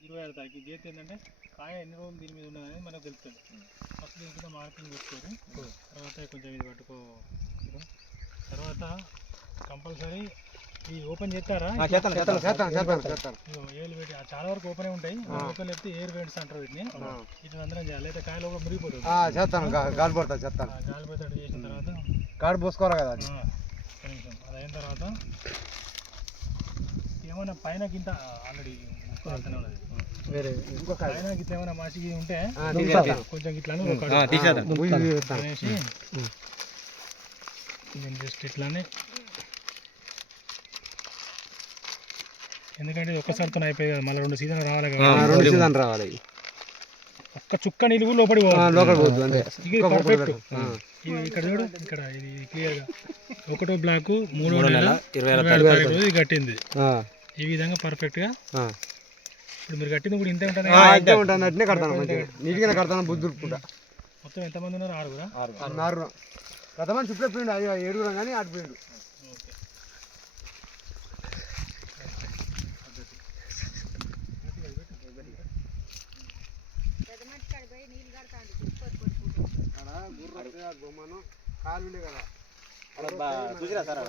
26 తారీఖు గీత ఏంటంటే కాయ ఎన్ని రోజులు దీని మీద ఉన్నదని మనకు తెలుస్తుంది. ఫస్ట్ దీని కింద మార్కింగ్ పెట్టుకోరు, తర్వాత కొంచెం ఇది పట్టుకో, తర్వాత కంపల్సరీ ఇది ఓపెన్ చేస్తారా? ఏళ్ళు పెట్టి చాలా వరకు ఓపెన్ ఉంటాయి. ఓపెన్ చెప్తే ఎయిర్ వెంట్స్ అంటారు వీటిని. వీటిని అందరం చేయాలి, అయితే కాయలు కూడా మురిగిపోతుంది. గాలి పోతాడు చేసిన తర్వాత కాడు పోసుకోరా కదా. కొంచెం అది అయిన తర్వాత ఏమైనా పైన గింత ఆల్రెడీ ఉన్నది, పైన గిట్ల ఏమైనా మసిగి ఉంటే కొంచెం ఇట్లా అనేసి జస్ట్ ఇట్లానే, ఎందుకంటే ఒక్కసారితో అయిపోయి కదా, మళ్ళీ 2 సీజన్ రావాలి కదా. ఒక్క చుక్క నీళ్ళు లోపడి పోతుంది. ఇది పర్ఫెక్ట్. ఇది ఇక్కడ చూడు, ఇక్కడ ఇది క్లియర్గా 1వ బ్లాక్ 3వ నెల 26వ తారీఖు రోజు ఇది కట్టింది. ఈ విధంగా పర్ఫెక్ట్గా ఇప్పుడు మీరు కట్టింది కూడా ఇంతే ఉంటుంది. మొత్తం ఎంతమంది ఉన్నారు? 6 కథమని చుట్టపోయిండు, 7 కానీ ఆడిపోయిండు. బొమ్మను కాలు కదా చూసిరా సార్.